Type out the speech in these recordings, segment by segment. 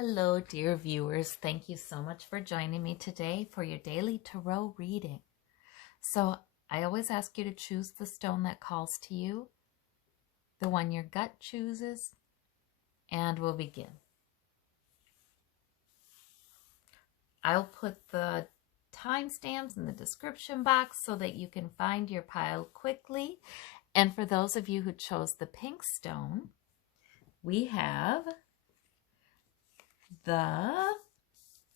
Hello, dear viewers. Thank you so much for joining me today for your daily tarot reading. So I always ask you to choose the stone that calls to you, the one your gut chooses, and we'll begin. I'll put the timestamps in the description box so that you can find your pile quickly. And for those of you who chose the pink stone, we have the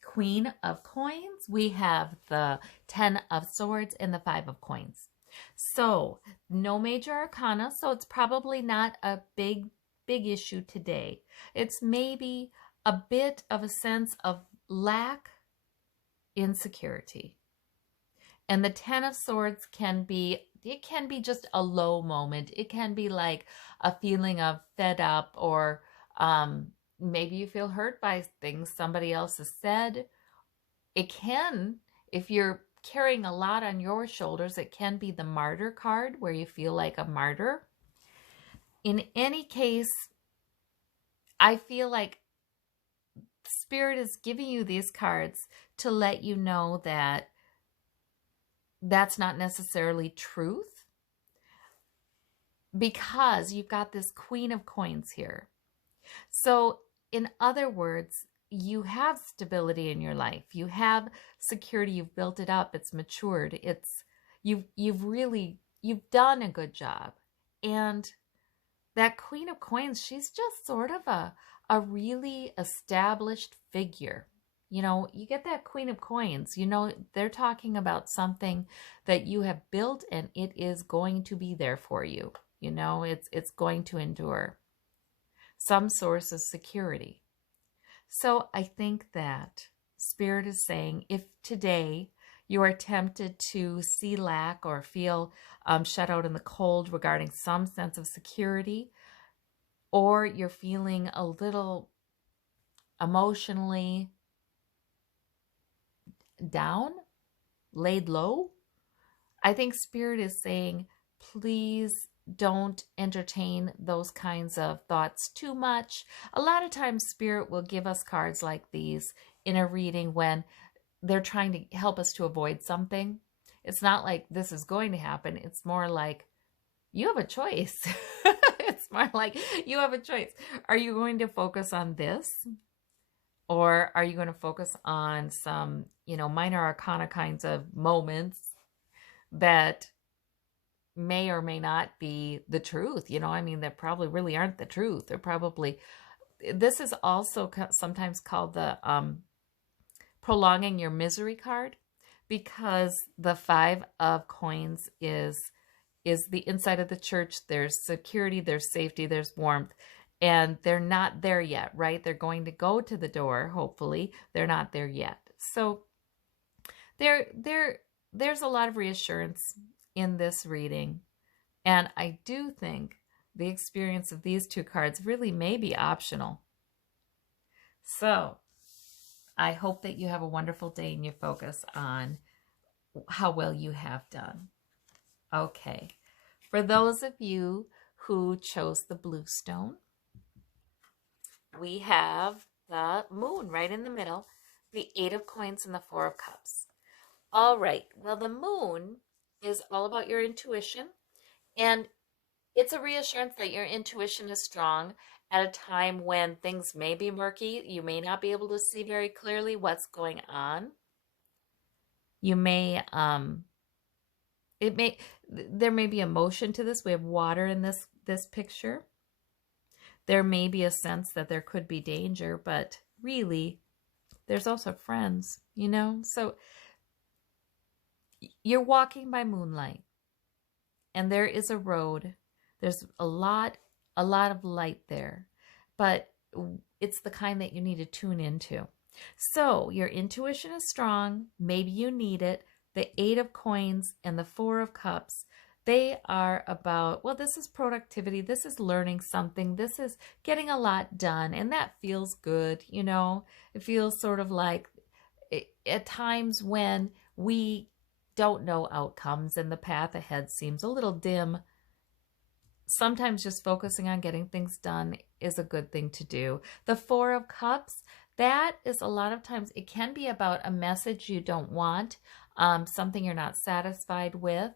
Queen of Coins, we have the 10 of Swords, and the 5 of Coins. So no major arcana, so it's probably not a big issue today. It's maybe a bit of a sense of lack, insecurity. And the 10 of Swords can be just a low moment. It can be like a feeling of fed up, or maybe you feel hurt by things somebody else has said. It can, if you're carrying a lot on your shoulders, it can be the martyr card where you feel like a martyr. In any case, I feel like Spirit is giving you these cards to let you know that that's not necessarily truth, because you've got this Queen of Coins here. So in other words, you have stability in your life. You have security. You've built it up. It's matured. You've done a good job. And that Queen of Coins, she's just sort of a really established figure. You know, you get that Queen of Coins, you know, they're talking about something that you have built and it is going to be there for you. You know, it's going to endure. Some source of security. So I think that Spirit is saying, if today you are tempted to see lack or feel shut out in the cold regarding some sense of security, or you're feeling a little emotionally down, laid low, I think Spirit is saying, please don't entertain those kinds of thoughts too much. A lot of times Spirit will give us cards like these in a reading when they're trying to help us to avoid something. It's not like this is going to happen. It's more like you have a choice. It's more like you have a choice. Are you going to focus on this? Or are you going to focus on some, minor arcana kinds of moments that may or may not be the truth? That probably really aren't the truth. They're probably, this is also sometimes called the prolonging your misery card, because the 5 of Coins is the inside of the church. There's security, there's safety, there's warmth, and they're not there yet, right? They're going to go to the door, hopefully. They're not there yet. So there's a lot of reassurance in this reading. And I do think the experience of these two cards really may be optional. So I hope that you have a wonderful day and you focus on how well you have done. Okay. For those of you who chose the blue stone, we have the Moon right in the middle, the 8 of Coins and the 4 of Cups. All right. Well, the Moon is all about your intuition, and it's a reassurance that your intuition is strong at a time when things may be murky. You may not be able to see very clearly what's going on. You may, there may be emotion to this. We have water in this picture. There may be a sense that there could be danger, but really, there's also friends, So you're walking by moonlight, and there is a road. There's a lot of light there, but it's the kind that you need to tune into. So your intuition is strong. Maybe you need it. The 8 of Coins and the 4 of Cups, they are about, well, this is productivity. This is learning something. This is getting a lot done, and that feels good, It feels sort of like at times when we don't know outcomes and the path ahead seems a little dim, sometimes just focusing on getting things done is a good thing to do. The 4 of Cups, That is a lot of times, it can be about a message you don't want, something you're not satisfied with.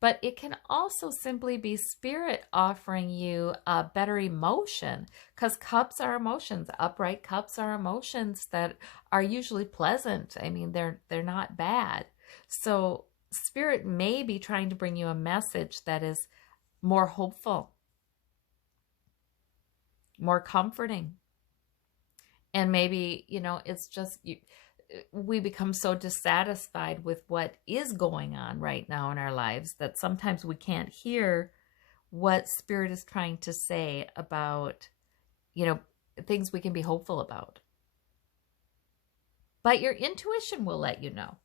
But it can also simply be spirit offering you a better emotion, because cups are emotions. Upright cups are emotions that are usually pleasant. I mean, they're not bad. So spirit may be trying to bring you a message that is more hopeful, more comforting. And maybe, it's just we become so dissatisfied with what is going on right now in our lives that sometimes we can't hear what spirit is trying to say about, things we can be hopeful about. But your intuition will let you know.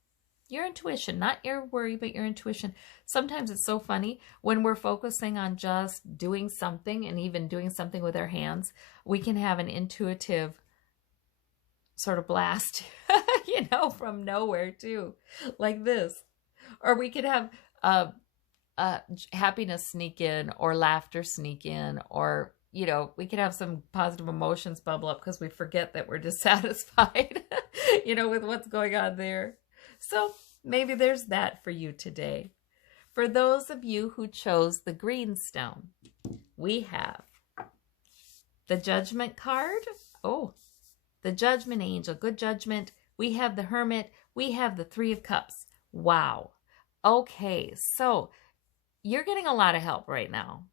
Your intuition, not your worry, but your intuition. Sometimes it's so funny when we're focusing on just doing something, and even doing something with our hands, we can have an intuitive sort of blast, from nowhere too, like this. Or we could have happiness sneak in, or laughter sneak in, or, we could have some positive emotions bubble up because we forget that we're dissatisfied, with what's going on there. So maybe there's that for you today. For those of you who chose the green stone, we have the Judgment card. Oh, the Judgment Angel, good judgment. We have the Hermit. We have the Three of Cups. Wow. Okay, so you're getting a lot of help right now.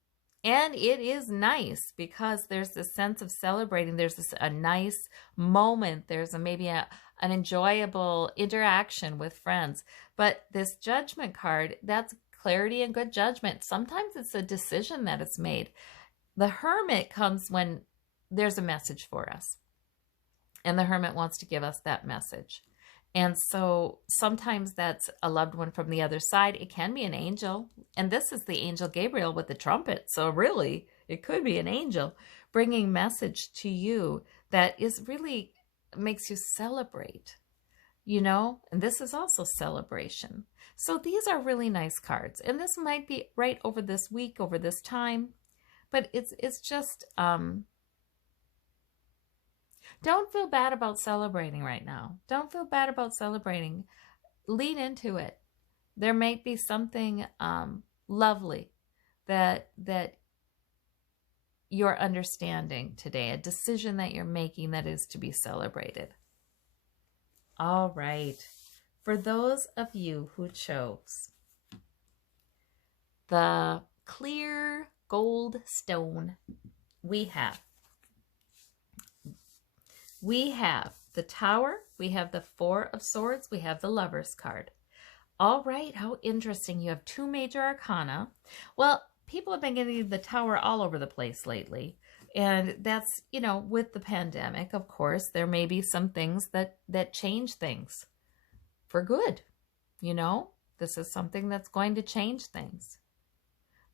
And it is nice because there's this sense of celebrating. There's a nice moment. There's maybe an enjoyable interaction with friends. But this Judgment card, that's clarity and good judgment. Sometimes it's a decision that is made. The Hermit comes when there's a message for us, and the Hermit wants to give us that message. And so sometimes that's a loved one from the other side. It can be an angel. And this is the angel Gabriel with the trumpet. So really, it could be an angel bringing message to you that is really makes you celebrate, and this is also celebration. So these are really nice cards. And this might be right over this week, over this time. But it's just, don't feel bad about celebrating right now. Don't feel bad about celebrating. Lean into it. There might be something lovely that you're understanding today, a decision that you're making that is to be celebrated. All right. For those of you who chose the clear gold stone, we have the Tower, we have the Four of Swords, we have the Lover's card. All right, how interesting. You have two major arcana. Well, people have been getting the Tower all over the place lately. And that's, with the pandemic, of course, there may be some things that change things for good. This is something that's going to change things.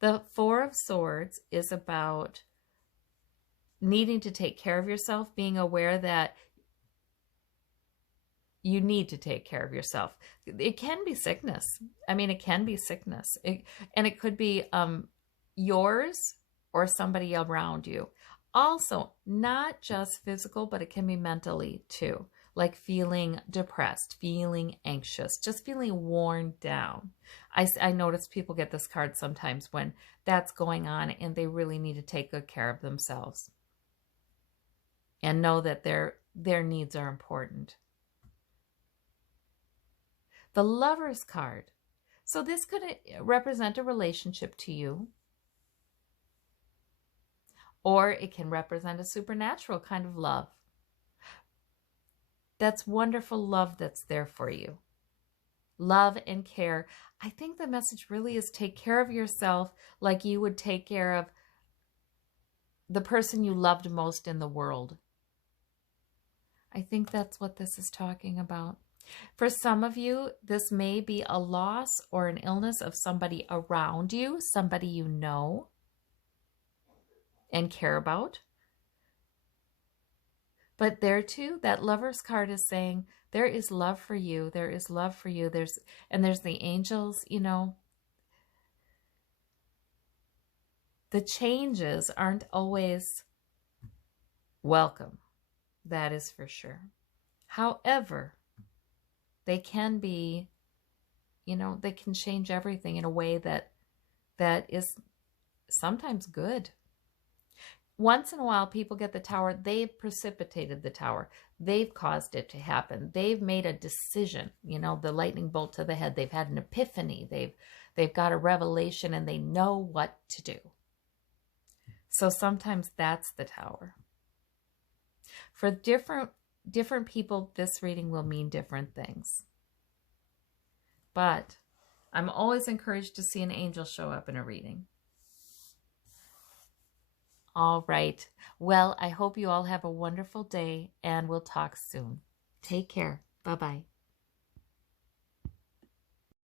The Four of Swords is about needing to take care of yourself, being aware that you need to take care of yourself. It can be sickness. I mean, it can be sickness. And it could be yours or somebody around you. Also, not just physical, but it can be mentally too. Like feeling depressed, feeling anxious, just feeling worn down. I notice people get this card sometimes when that's going on and they really need to take good care of themselves. And know that their needs are important. The Lover's card. So this could represent a relationship to you. Or it can represent a supernatural kind of love. That's wonderful love that's there for you. Love and care. I think the message really is take care of yourself like you would take care of the person you loved most in the world. I think that's what this is talking about. For some of you, this may be a loss or an illness of somebody around you, somebody you know and care about. But there too, that Lover's card is saying there is love for you. There is love for you. There's the angels, The changes aren't always welcome. That is for sure. However, they can be, they can change everything in a way that is sometimes good. Once in a while, people get the tower. They've precipitated the tower. They've caused it to happen. They've made a decision. The lightning bolt to the head. They've had an epiphany. They've got a revelation, and they know what to do. So sometimes that's the tower. For different people, this reading will mean different things. But I'm always encouraged to see an angel show up in a reading. All right. Well, I hope you all have a wonderful day, and we'll talk soon. Take care. Bye-bye.